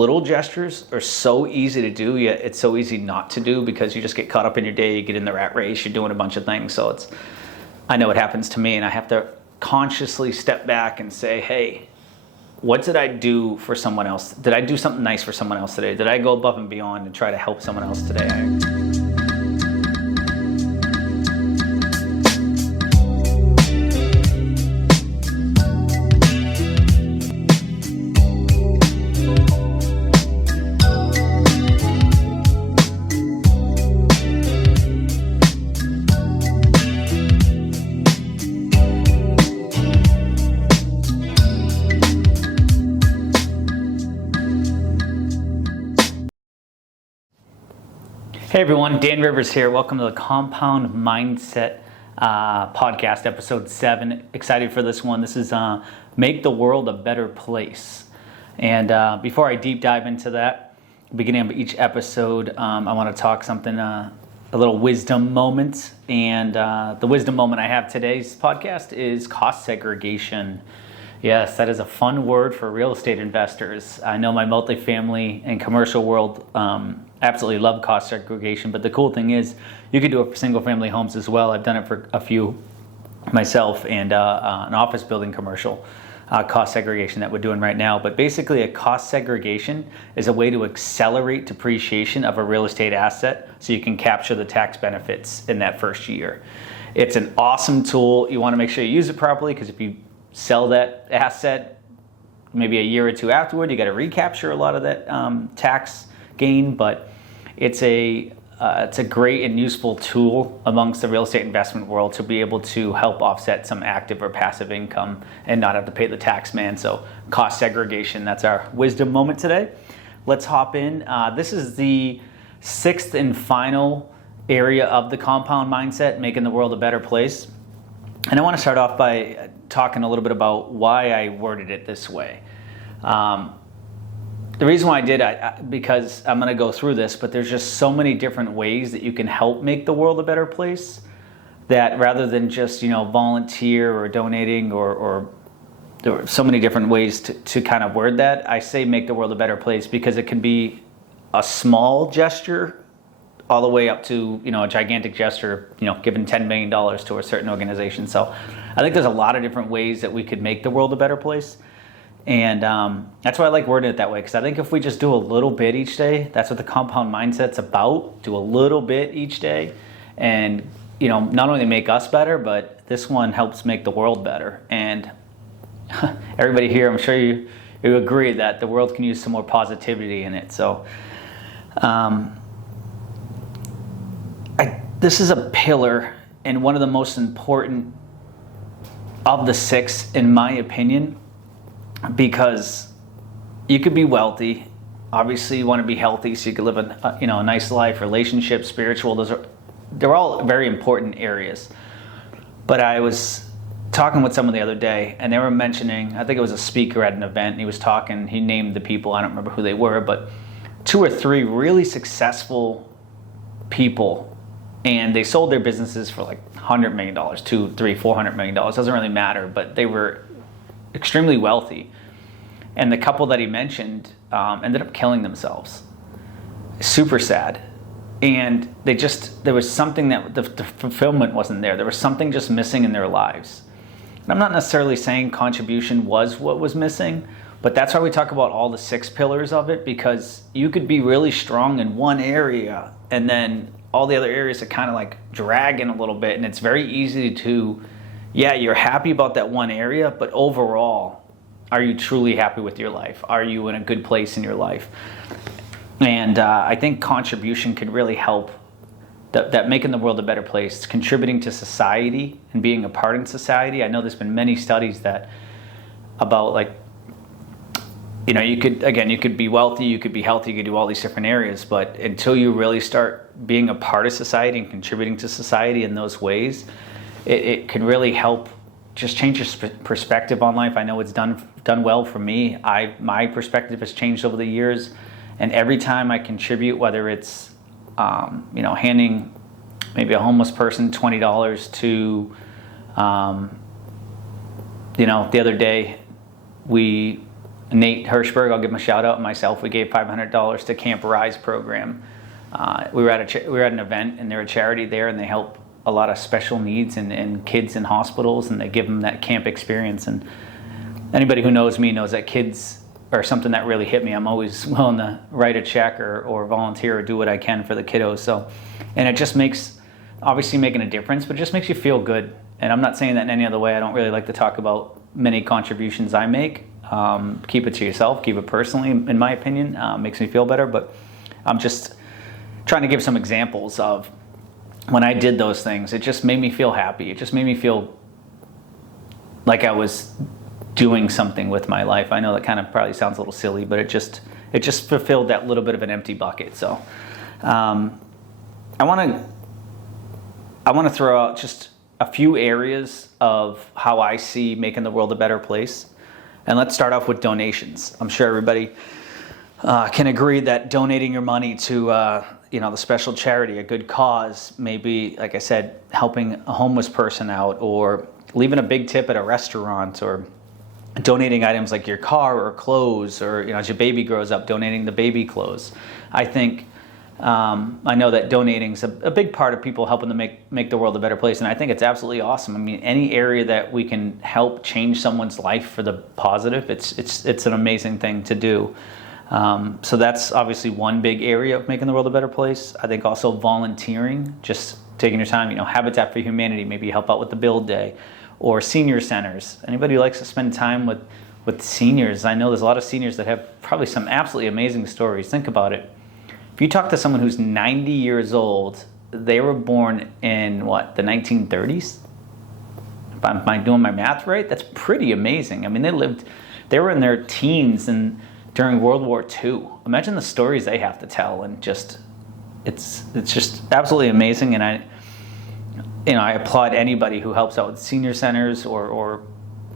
little gestures are so easy to do, yet it's so easy not to do because you just get caught up in your day, you get in the rat race, you're doing a bunch of things. So I know it happens to me, and I have to consciously step back and say, hey, what did I do for someone else? Did I do something nice for someone else today? Did I go above and beyond and try to help someone else today? Hey everyone, Dan Rivers here. Welcome to the Compound Mindset podcast, episode 7. Excited for this one. This is Make the World a Better Place. And before I deep dive into that, beginning of each episode, I want to talk something, a little wisdom moment. And the wisdom moment I have today's podcast is cost segregation. Yes, that is a fun word for real estate investors. I know my multifamily and commercial world absolutely love cost segregation, but the cool thing is you could do it for single family homes as well. I've done it for a few myself, and an office building commercial cost segregation that we're doing right now. But basically a cost segregation is a way to accelerate depreciation of a real estate asset so you can capture the tax benefits in that first year. It's an awesome tool. You want to make sure you use it properly, because if you sell that asset maybe a year or two afterward, you got to recapture a lot of that tax gain. But it's a great and useful tool amongst the real estate investment world to be able to help offset some active or passive income and not have to pay the tax man. So cost segregation, that's our wisdom moment today. Let's hop in. This is the 6th and final area of the compound mindset, making the world a better place. And I want to start off by talking a little bit about why I worded it this way. The reason why I did, because I'm going to go through this, but there's just so many different ways that you can help make the world a better place, that rather than just, volunteer or donating or there are so many different ways to kind of word that. I say make the world a better place because it can be a small gesture all the way up to, a gigantic gesture, giving $10 million to a certain organization. So I think there's a lot of different ways that we could make the world a better place. And that's why I like wording it that way, because I think if we just do a little bit each day, that's what the compound mindset's about. Do a little bit each day, and not only make us better, but this one helps make the world better. And everybody here, I'm sure you agree that the world can use some more positivity in it. So this is a pillar and one of the most important of the 6, in my opinion, because you could be wealthy. Obviously, you want to be healthy so you can live a nice life. Relationships, spiritual, they're all very important areas. But I was talking with someone the other day, and they were mentioning, I think it was a speaker at an event, and he was talking, he named the people, I don't remember who they were, but 2 or 3 really successful people, and they sold their businesses for like $100 million, $200, $300, $400 million, doesn't really matter, but they were extremely wealthy. And the couple that he mentioned ended up killing themselves. Super sad. And there was something that the fulfillment wasn't there. There was something just missing in their lives. And I'm not necessarily saying contribution was what was missing, but that's why we talk about all the 6 pillars of it, because you could be really strong in one area and then all the other areas are kind of like dragging a little bit. And it's very easy to, you're happy about that one area, but overall, are you truly happy with your life? Are you in a good place in your life? And I think contribution could really help that making the world a better place, contributing to society and being a part in society. I know there's been many studies about you could be wealthy, you could be healthy, you could do all these different areas, but until you really start being a part of society and contributing to society in those ways, it can really help just change your perspective on life. I know it's done well for me. My perspective has changed over the years, and every time I contribute, whether it's handing maybe a homeless person $20 to, the other day we Nate Hirschberg, I'll give him a shout out, and myself, we gave $500 to Camp Rise program. We were at an event, and they're a charity there, and they help a lot of special needs and kids in hospitals, and they give them that camp experience. And anybody who knows me knows that kids are something that really hit me. I'm always willing to write a check or volunteer or do what I can for the kiddos. So, and it just makes, obviously making a difference, but it just makes you feel good. And I'm not saying that in any other way. I don't really like to talk about many contributions I make. Keep it to yourself, keep it personally, in my opinion. Makes me feel better, but I'm just trying to give some examples of when I did those things. It just made me feel happy. It just made me feel like I was doing something with my life. I know that kind of probably sounds a little silly, but it just fulfilled that little bit of an empty bucket. So I want to throw out just a few areas of how I see making the world a better place. And let's start off with donations. I'm sure everybody can agree that donating your money to the special charity, a good cause, maybe, like I said, helping a homeless person out, or leaving a big tip at a restaurant, or donating items like your car or clothes, or as your baby grows up, donating the baby clothes. I think I know that donating is a big part of people helping to make the world a better place, and I think it's absolutely awesome. I mean, any area that we can help change someone's life for the positive, it's an amazing thing to do. So that's obviously one big area of making the world a better place. I think also volunteering, just taking your time. Habitat for Humanity, maybe help out with the Build Day, or senior centers. Anybody who likes to spend time with seniors, I know there's a lot of seniors that have probably some absolutely amazing stories. Think about it. If you talk to someone who's 90 years old, they were born in the 1930s? Am I doing my math right? That's pretty amazing. I mean, they were in their teens and during World War II. Imagine the stories they have to tell, and it's just absolutely amazing. And I applaud anybody who helps out with senior centers or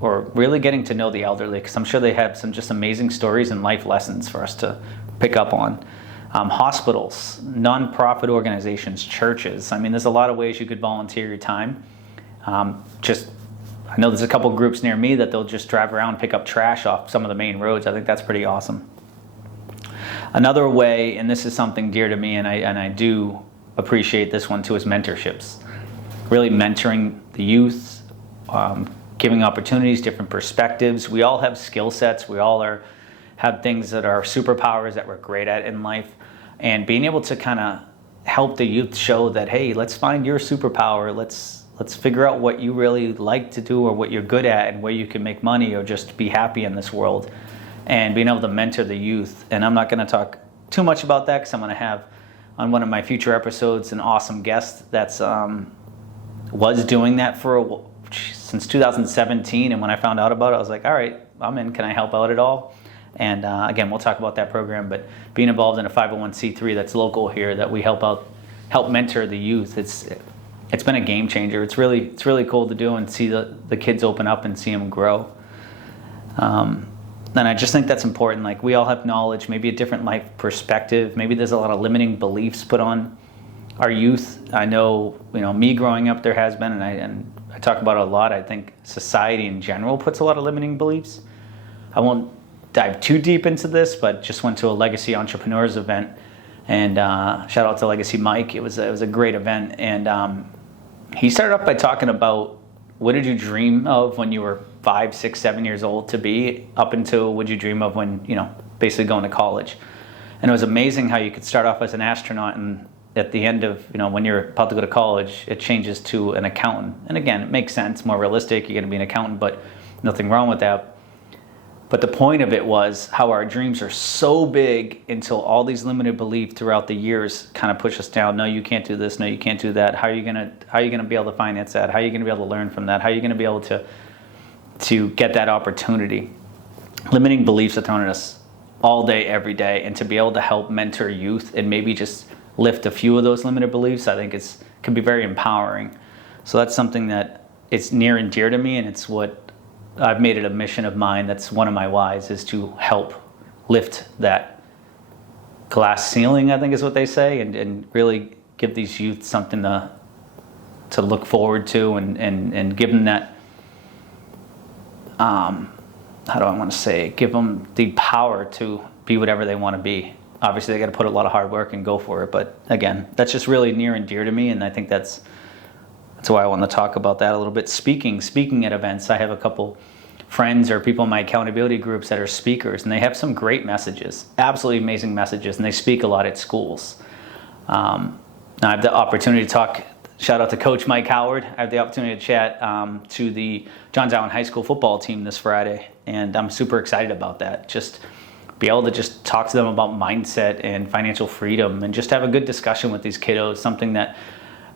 really getting to know the elderly, because I'm sure they have some just amazing stories and life lessons for us to pick up on. Hospitals, nonprofit organizations, churches. I mean, there's a lot of ways you could volunteer your time. I know there's a couple groups near me that they'll just drive around and pick up trash off some of the main roads. I think that's pretty awesome. Another way, and this is something dear to me, and I do appreciate this one too, is mentorships. Really mentoring the youth, giving opportunities, different perspectives. We all have skill sets. We all have things that are superpowers that we're great at in life. And being able to kind of help the youth show that, hey, let's find your superpower. Let's figure out what you really like to do or what you're good at and where you can make money or just be happy in this world. And being able to mentor the youth. And I'm not going to talk too much about that because I'm going to have on one of my future episodes an awesome guest that's was doing that since 2017. And when I found out about it, I was like, all right, I'm in. Can I help out at all? And again, we'll talk about that program. But being involved in a 501c3 that's local here, that we help mentor the youth, it's been a game changer. It's really cool to do and see the kids open up and see them grow. And I just think that's important. Like, we all have knowledge, maybe a different life perspective. Maybe there's a lot of limiting beliefs put on our youth. I know, me growing up, there has been, and I talk about it a lot. I think society in general puts a lot of limiting beliefs. I won't dive too deep into this, but just went to a Legacy Entrepreneurs event, and shout out to Legacy Mike. It was a great event, and he started off by talking about, what did you dream of when you were 5, 6, 7 years old to be, up until what you dream of when, basically going to college. And it was amazing how you could start off as an astronaut, and at the end of, when you're about to go to college, it changes to an accountant. And again, it makes sense, more realistic, you're going to be an accountant, but nothing wrong with that. But the point of it was how our dreams are so big until all these limited beliefs throughout the years kind of push us down. No, you can't do this. No, you can't do that. How are you gonna be able to finance that? How are you gonna be able to learn from that? How are you gonna be able to get that opportunity? Limiting beliefs are thrown at us all day, every day, and to be able to help mentor youth and maybe just lift a few of those limited beliefs, I think can be very empowering. So that's something that it's near and dear to me, and it's what I've made it a mission of mine. That's one of my whys, is to help lift that glass ceiling, I think is what they say, and really give these youth something to look forward to, and give them that how do I want to say, give them the power to be whatever they want to be. Obviously, they got to put a lot of hard work and go for it. But again, that's just really near and dear to me, and I think that's why I want to talk about that a little bit. Speaking at events, I have a couple friends or people in my accountability groups that are speakers, and they have some great messages, absolutely amazing messages, and they speak a lot at schools. I have the opportunity to talk. Shout out to Coach Mike Howard. I have the opportunity to chat to the Johns Island High School football team this Friday, and I'm super excited about that. Just be able to just talk to them about mindset and financial freedom, and just have a good discussion with these kiddos. Something that,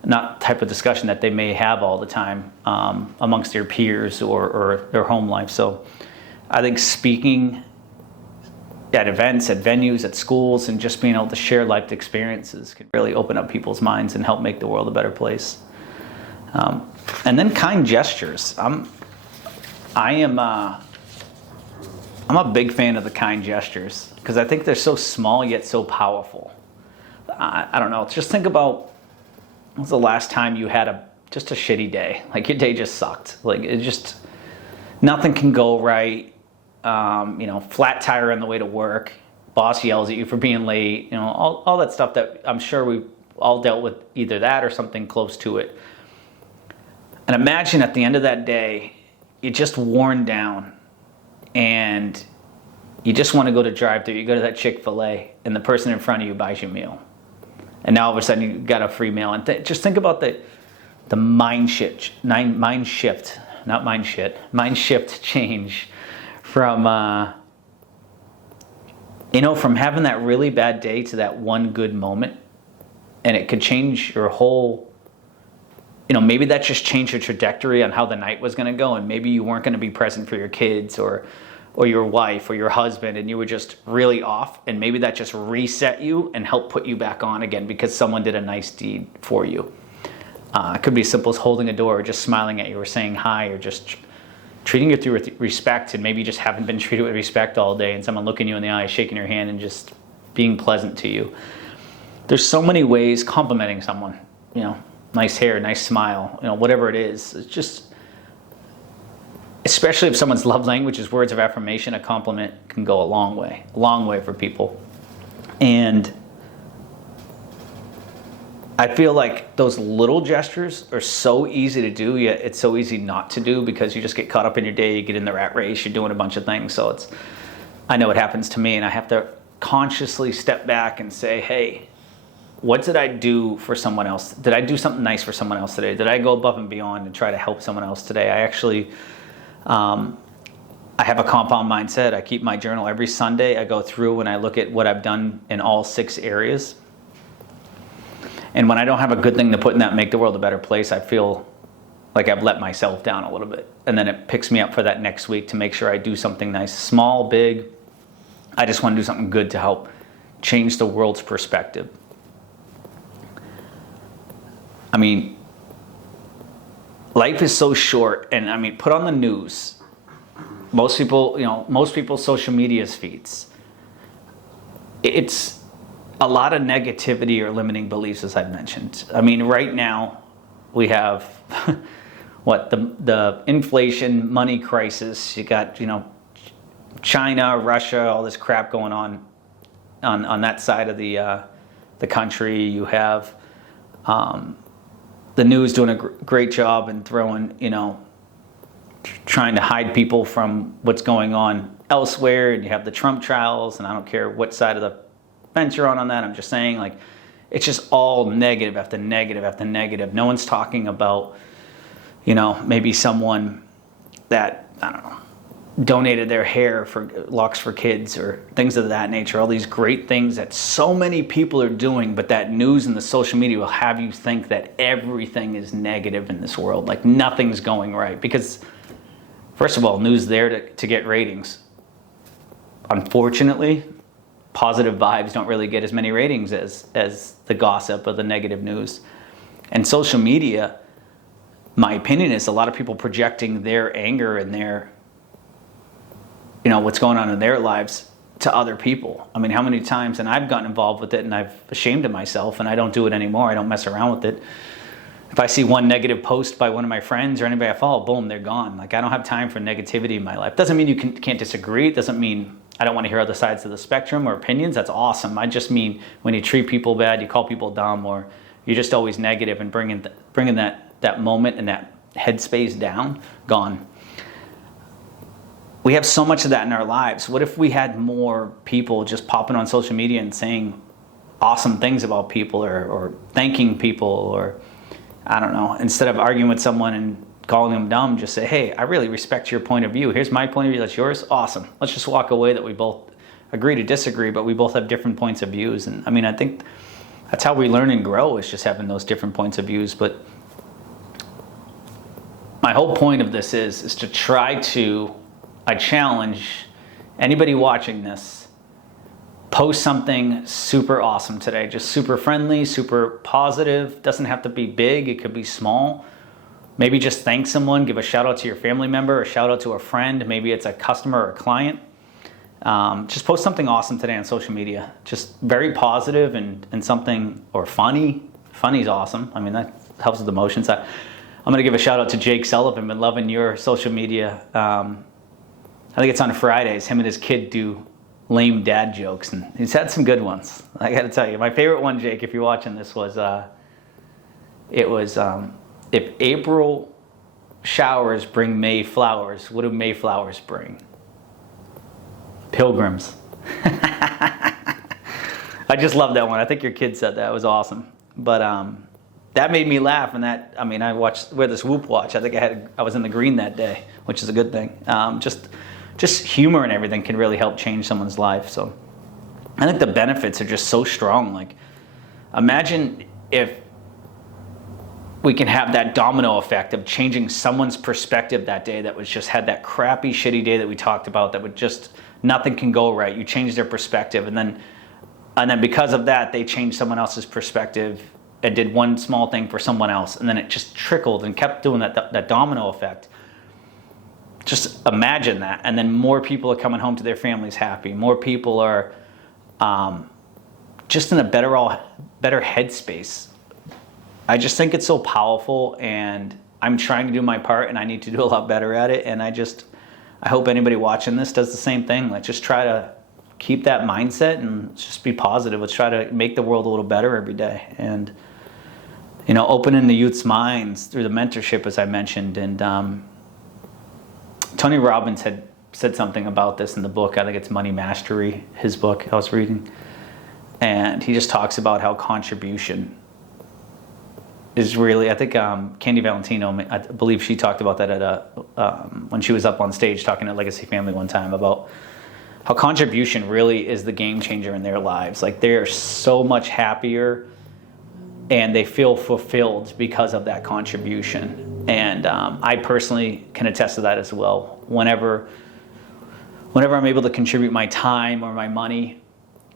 not type of discussion that they may have all the time amongst their peers or their home life. So I think speaking at events, at venues, at schools, and just being able to share life experiences can really open up people's minds and help make the world a better place. And then kind gestures. I'm a big fan of the kind gestures because I think they're so small yet so powerful. I don't know. Just think about, when was the last time you had just a shitty day? Like your day just sucked. Like nothing can go right. Flat tire on the way to work, boss yells at you for being late, all that stuff that I'm sure we've all dealt with, either that or something close to it. And imagine at the end of that day, you're just worn down and you just want to go to drive-thru. You go to that Chick-fil-A and the person in front of you buys you a meal. And now all of a sudden you got a free meal. And just think about the mind shift change from from having that really bad day to that one good moment. And it could change your whole, maybe that just changed your trajectory on how the night was going to go, and maybe you weren't going to be present for your kids or your wife or your husband, and you were just really off, and maybe that just reset you and helped put you back on again because someone did a nice deed for you. It could be as simple as holding a door or just smiling at you or saying hi or just treating you with respect, and maybe you just haven't been treated with respect all day, and someone looking you in the eye, shaking your hand, and just being pleasant to you. There's so many ways, complimenting someone, nice hair, nice smile, whatever it is. It's just, especially if someone's love language is words of affirmation, a compliment can go a long way for people. And I feel like those little gestures are so easy to do, yet it's so easy not to do because you just get caught up in your day, you get in the rat race, you're doing a bunch of things. So I know it happens to me, and I have to consciously step back and say, hey, what did I do for someone else? Did I do something nice for someone else today? Did I go above and beyond and try to help someone else today? I actually, I have a compound mindset. I keep my journal every Sunday. I go through and I look at what I've done in all 6 areas. And when I don't have a good thing to put in that make the world a better place, I feel like I've let myself down a little bit. And then it picks me up for that next week to make sure I do something nice, small, big. I just want to do something good to help change the world's perspective. I mean, life is so short, and put on the news. Most people's social media's feeds. It's a lot of negativity or limiting beliefs, as I've mentioned. Right now we have the inflation, money crisis. You got, China, Russia, all this crap going on that side of the country. You have the news doing a great job and throwing, trying to hide people from what's going on elsewhere. And you have the Trump trials, and I don't care what side of the fence you're on that. I'm just saying, it's just all negative after negative after negative. No one's talking about, maybe someone that, I don't know, donated their hair for locks for kids or things of that nature. All these great things that so many people are doing, but that news and the social media will have you think that everything is negative in this world. Like nothing's going right. Because, first of all, news there to get ratings. Unfortunately, positive vibes don't really get as many ratings as the gossip or the negative news. And social media, my opinion is a lot of people projecting their anger and their, what's going on in their lives to other people. How many times, and I've gotten involved with it and I've ashamed of myself and I don't do it anymore. I don't mess around with it. if I see one negative post by one of my friends or anybody I follow, boom, they're gone. Like, I don't have time for negativity in my life. Doesn't mean you can't disagree. It doesn't mean I don't want to hear other sides of the spectrum or opinions. That's awesome. I just mean when you treat people bad, you call people dumb, or you're just always negative and bringing that moment and that headspace down, gone. We have so much of that in our lives. What if we had more people just popping on social media and saying awesome things about people, or thanking people, or I don't know, instead of arguing with someone and calling them dumb, just say, hey, I really respect your point of view. Here's my point of view, that's yours. Awesome. Let's just walk away that we both agree to disagree, but we both have different points of views. And I mean, I think that's how we learn and grow, is just having those different points of views. But my whole point of this is to try to, I challenge anybody watching this, post something super awesome today, just super friendly, super positive. Doesn't have to be big, it could be small. Maybe just thank someone, give a shout out to your family member, a shout out to a friend, maybe it's a customer or a client. Just post something awesome today on social media. Just very positive and something, or funny. Funny's awesome. I mean, that helps with emotions. I'm going to give a shout out to Jake Sullivan. Been loving your social media. I think it's on Fridays. Him and his kid do lame dad jokes, and he's had some good ones. I got to tell you, my favorite one, Jake, if you're watching this, was if April showers bring May flowers, what do May flowers bring? Pilgrims. I just love that one. I think your kid said that. It was awesome. But that made me laugh, and I wear this Whoop watch. I think I was in the green that day, which is a good thing. Just humor and everything can really help change someone's life. So I think the benefits are just so strong. Like, imagine if we can have that domino effect of changing someone's perspective that day that was just had that crappy, shitty day that we talked about, that would just, nothing can go right. You change their perspective, and then because of that, they changed someone else's perspective and did one small thing for someone else, and then it just trickled and kept doing that domino effect. Just imagine that, and then more people are coming home to their families happy. More people are just in a better headspace. I just think it's so powerful, and I'm trying to do my part, and I need to do a lot better at it. And I hope anybody watching this does the same thing. Let's just try to keep that mindset and just be positive. Let's try to make the world a little better every day, and opening the youth's minds through the mentorship, as I mentioned. And Tony Robbins had said something about this in the book. I think it's Money Mastery, his book I was reading. And he just talks about how contribution is really, I think Candy Valentino, I believe she talked about that when she was up on stage talking at Legacy Family one time, about how contribution really is the game changer in their lives. Like, they are so much happier and they feel fulfilled because of that contribution. And I personally can attest to that as well. Whenever I'm able to contribute my time or my money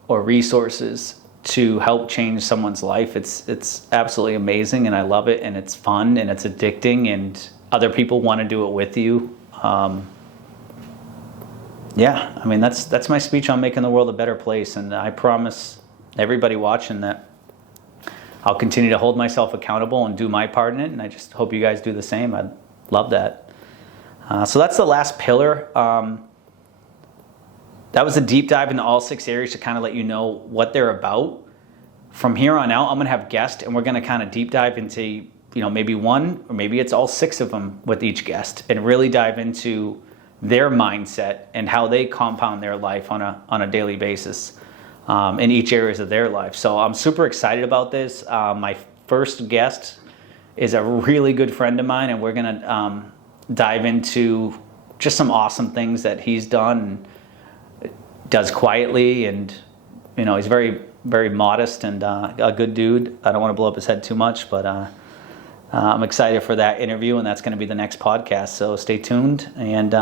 or resources to help change someone's life, it's absolutely amazing, and I love it, and it's fun, and it's addicting, and other people want to do it with you. Yeah, I mean, that's my speech on making the world a better place, and I promise everybody watching that I'll continue to hold myself accountable and do my part in it, and I just hope you guys do the same. I'd love that. So that's the last pillar. That was a deep dive into all 6 areas to kind of let you know what they're about. From here on out, I'm going to have guests, and we're going to kind of deep dive into, maybe one, or maybe it's all 6 of them with each guest, and really dive into their mindset and how they compound their life on a daily basis in each areas of their life. So I'm super excited about this. My first guest is a really good friend of mine, and we're going to dive into just some awesome things that he's done, does quietly, and he's very, very modest and a good dude. I don't want to blow up his head too much, but I'm excited for that interview, and that's going to be the next podcast. So stay tuned, and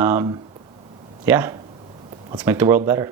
let's make the world better.